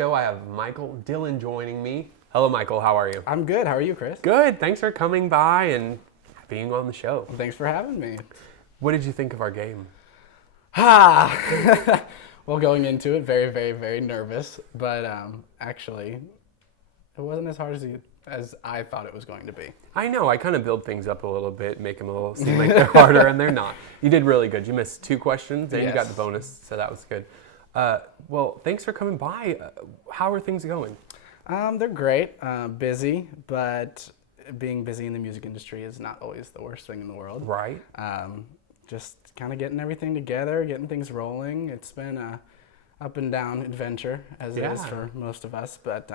show, I have Michael Dillon joining me. Hello, Michael. How are you? I'm good. How are you, Chris? Good. Thanks for coming by and being on the show. Thanks for having me. What did you think of our game? Well, going into it, very, very, very nervous, but actually, it wasn't as hard as I thought it was going to be. I know. I kind of build things up a little bit, make them a little seem like they're harder, and they're not. You did really good. You missed 2 questions, and you got the bonus, so that was good. Well, thanks for coming by. How are things going? They're great. Busy, but being busy in the music industry is not always the worst thing in the world. Right. Just kind of getting everything together, getting things rolling. It's been a up and down adventure, as it is for most of us, but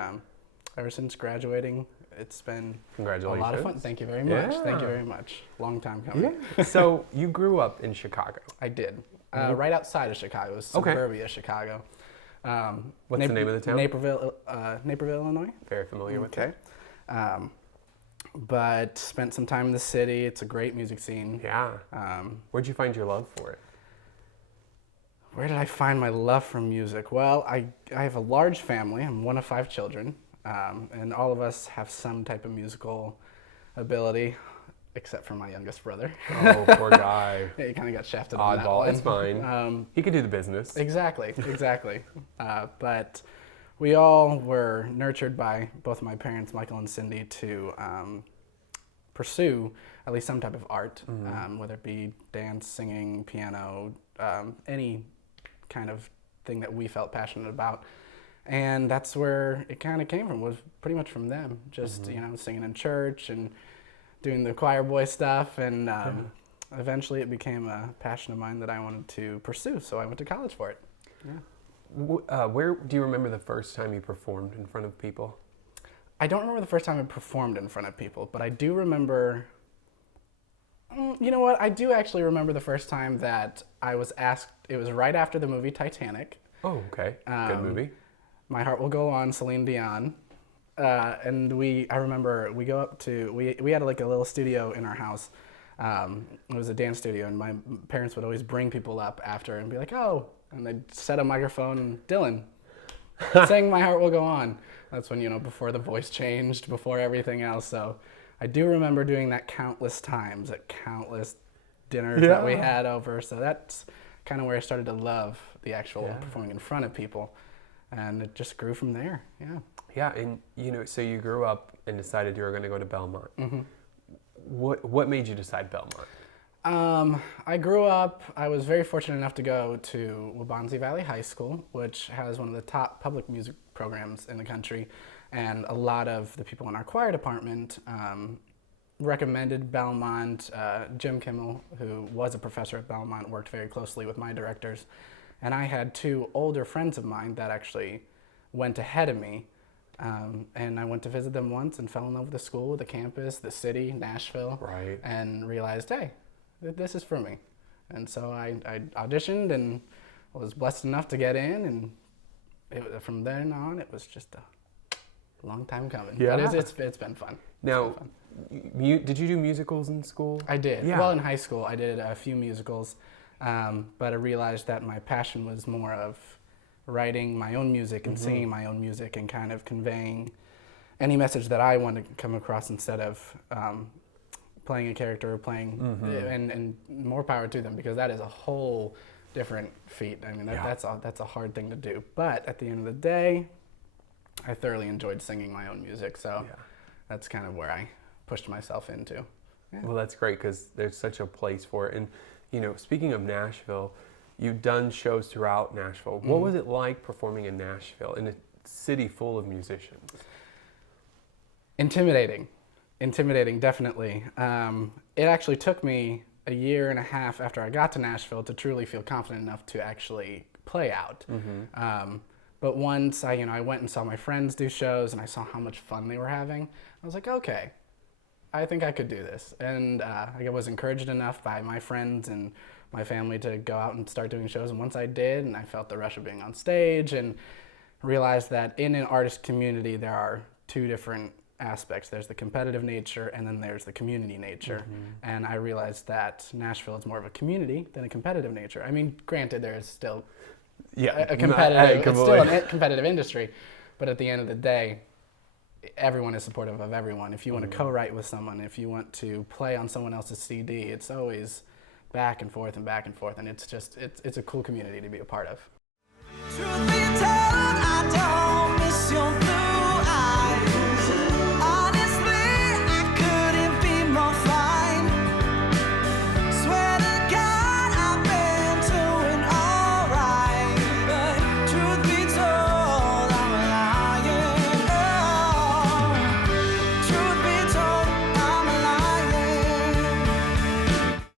ever since graduating, it's been a lot of fun. Thank you very much. Yeah. Thank you very much. Long time coming. Yeah. So you grew up in Chicago. I did. Right outside of Chicago, suburbia Chicago. What's the name of the town? Naperville, Illinois. Very familiar with it. But spent some time in the city. It's a great music scene. Yeah. Where'd you find your love for it? Where did I find my love for music? Well, I have a large family. I'm one of 5 children. And all of us have some type of musical ability, except for my youngest brother. Oh, poor guy. Yeah, he kind of got shafted on that Oddball, one. it's fine. He could do the business. Exactly. But we all were nurtured by both my parents, Michael and Cindy, to pursue at least some type of art, whether it be dance, singing, piano, any kind of thing that we felt passionate about. And that's where it kind of came from, was pretty much from them. Just, singing in church and doing the choir boy stuff. And eventually it became a passion of mine that I wanted to pursue. So I went to college for it. Yeah. Where do you remember the first time you performed in front of people? I don't remember the first time I performed in front of people, but I do remember, you know what? I do actually remember the first time that I was asked. It was right after the movie Titanic. Oh, okay. Good movie. My Heart Will Go On, Celine Dion. And I remember we go up to, we had like a little studio in our house. It was a dance studio, and my parents would always bring people up after and be like, oh, and they'd set a microphone and Dylan, sing My Heart Will Go On. That's when, before the voice changed, before everything else. So I do remember doing that countless times at countless dinners that we had over. So that's kind of where I started to love the actual performing in front of people. And it just grew from there. Yeah. Yeah, and so you grew up and decided you were going to go to Belmont. Mm-hmm. What made you decide Belmont? I grew up. I was very fortunate enough to go to Waubonsee Valley High School, which has one of the top public music programs in the country, and a lot of the people in our choir department recommended Belmont. Jim Kimmel, who was a professor at Belmont, worked very closely with my directors. And I had 2 older friends of mine that actually went ahead of me. And I went to visit them once and fell in love with the school, the campus, the city, Nashville. Right. And realized, hey, this is for me. And so I auditioned and was blessed enough to get in. And from then on, it was just a long time coming. Yeah. But it's been fun. Now, did you do musicals in school? I did. Yeah. Well, in high school, I did a few musicals. But I realized that my passion was more of writing my own music and singing my own music and kind of conveying any message that I want to come across instead of playing a character or playing, and more power to them, because that is a whole different feat. I mean, that's a hard thing to do. But at the end of the day, I thoroughly enjoyed singing my own music, so that's kind of where I pushed myself into. Yeah. Well, that's great, because there's such a place for it. And speaking of Nashville, you've done shows throughout Nashville. What was it like performing in Nashville, in a city full of musicians? Intimidating, definitely. It actually took me a year and a half after I got to Nashville to truly feel confident enough to actually play out. But once I went and saw my friends do shows and I saw how much fun they were having, I was like, okay, I think I could do this. And I was encouraged enough by my friends and my family to go out and start doing shows. And once I did, and I felt the rush of being on stage and realized that in an artist community, there are 2 different aspects. There's the competitive nature, and then there's the community nature. And I realized that Nashville is more of a community than a competitive nature. I mean, granted, there is still a competitive, it's still a competitive industry, But at the end of the day, everyone is supportive of everyone. If you want to co-write with someone, if you want to play on someone else's CD, it's always back and forth, and it's just, it's a cool community to be a part of.